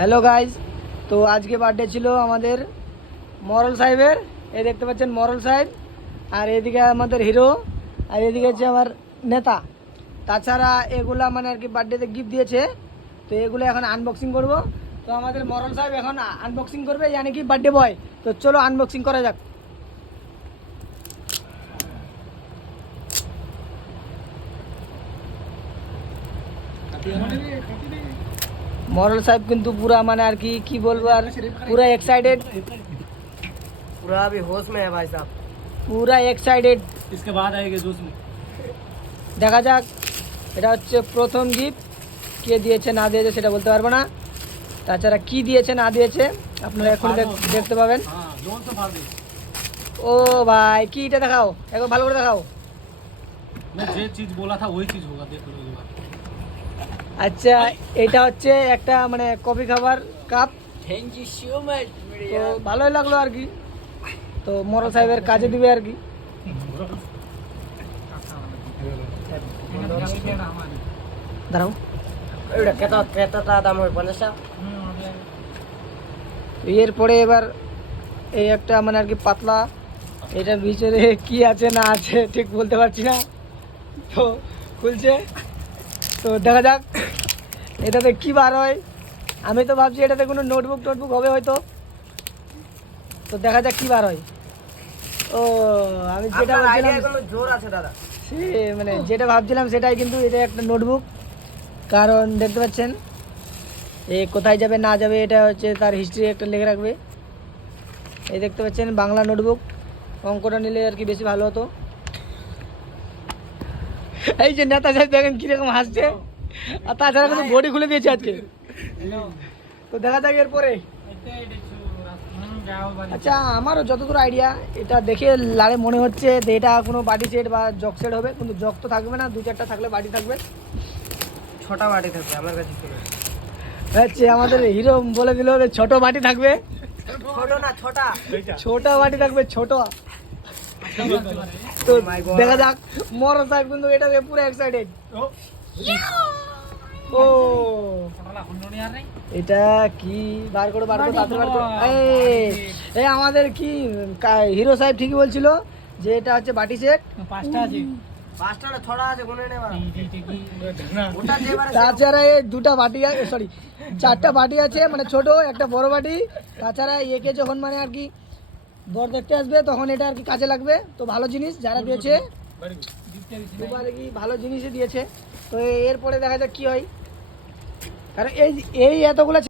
Hello guys, তো আজকে birthday ছিল আমাদের মরল সাহেবের। এই দেখতে পাচ্ছেন মরল সাহেব, আর এদিকে আমাদের হিরো, আর এদিকে হচ্ছে আমার নেতা। তাছাড়া এগুলা মানে আর কি বার্থডেতে গিফট দিয়েছে, তো এগুলো এখন আনবক্সিং করব। তো আমাদের মরল সাহেব এখন আনবক্সিং করবে, মানে কি বার্থডে বয়। তো চলো আনবক্সিং করা যাক। मॉरल साहब किंतु पूरा माने यार की बोलबो यार, पूरा एक्साइटेड, पूरा अभी होश में है भाई साहब। पूरा एक्साइटेड। इसके बाद आएगा जूस में। দেখা যাক এটা হচ্ছে প্রথম গিফট। কে দিয়েছে না দিয়েছে সেটা বলতে পারবো না, তাছাড়া কি দিয়েছে না দিয়েছে আপনারা এখন দেখতে পাবেন। हाँ, जोर से फाड़ दे। ও ভাই কি এটা দেখাও, একবার ভালো করে দেখাও। मैं जे चीज बोला था वही चीज होगा, देख लो एक बार। আচ্ছা এটা হচ্ছে একটা মানে কফি খাবার cup. Thank you so much. তো ভালোই লাগলো আর কি, তো মরল সাহেবের কাজে দিবে আর কি। দাঁড়াও, এটা কেতা দাম হয় 50। এরপরে এবার এই একটা মানে আর কি পাতলা, এটার ভিতরে কি আছে না আছে ঠিক বলতে পারছি না, তো খুলছে, তো দেখা যাক এটাতে কি বার হয়। আমি তো ভাবছি এটাতে কোনো নোটবুক হবে হয়তো, তো দেখা যাক কি বার হয়। ও আমি যেটা ভাবছিলাম কোনো জোর আছে দাদা, সে মানে যেটা ভাবছিলাম সেটাই, কিন্তু এটা একটা নোটবুক। কারণ দেখতে পাচ্ছেন এ কোথায় যাবে না যাবে এটা হচ্ছে তার হিস্ট্রি একটা লিখে রাখবে। এই দেখতে পাচ্ছেন বাংলা নোটবুক, অঙ্কটা নিলে আর কি বেশি ভালো হতো। এই যে নেতা সাহেব দেখেন কিরকম হাসছে, আর তাছাড়া কিন্তু বডি খুলে দিয়েছে আজকে। তো দেখা যাক এরপরে। আচ্ছা আমারও যতদূর আইডিয়া এটা দেখে লাড়ে মনে হচ্ছে যে এটা কোনো বাটি সেট বা জগ সেট হবে, কিন্তু জগ তো থাকবে না, 2-4টা থাকলে বাটি থাকবে। ছোটা বাটি থাকবে আমার কাছে। হচ্ছে আমাদের হিরো বলে দিল যে ছোট বাটি থাকবে, ছোট না ছোটা। ছোট বাটি থাকবে ছোট। তো দেখা যাক মরল সাহেব কিন্তু এটাকে পুরো এক্সাইটেড। ও এটা কি বার করো তাড়াতাড়ি বার করো। এই আমাদের কি হিরো সাহেব ঠিকই বলছিল যে এটা হচ্ছে বাটি সেট। 5টা আছে। 5টা না 6টা আছে, গুনে নেবা। ওটা যেবারে তাছাড়া এই 2টা বাটি আছে, সরি 4টা বাটি আছে, মানে ছোট একটা বড় বাটি। তাছাড়া একে যখন মানে আর কি বর দেখতে আসবে তখন এটা আর কি কাজে লাগবে। তো ভালো জিনিস যারা দিয়েছে, দুবার কি ভালো জিনিসই দিয়েছে। তো এরপরে দেখা যাক কি হয়, কারণ এই এতগুলো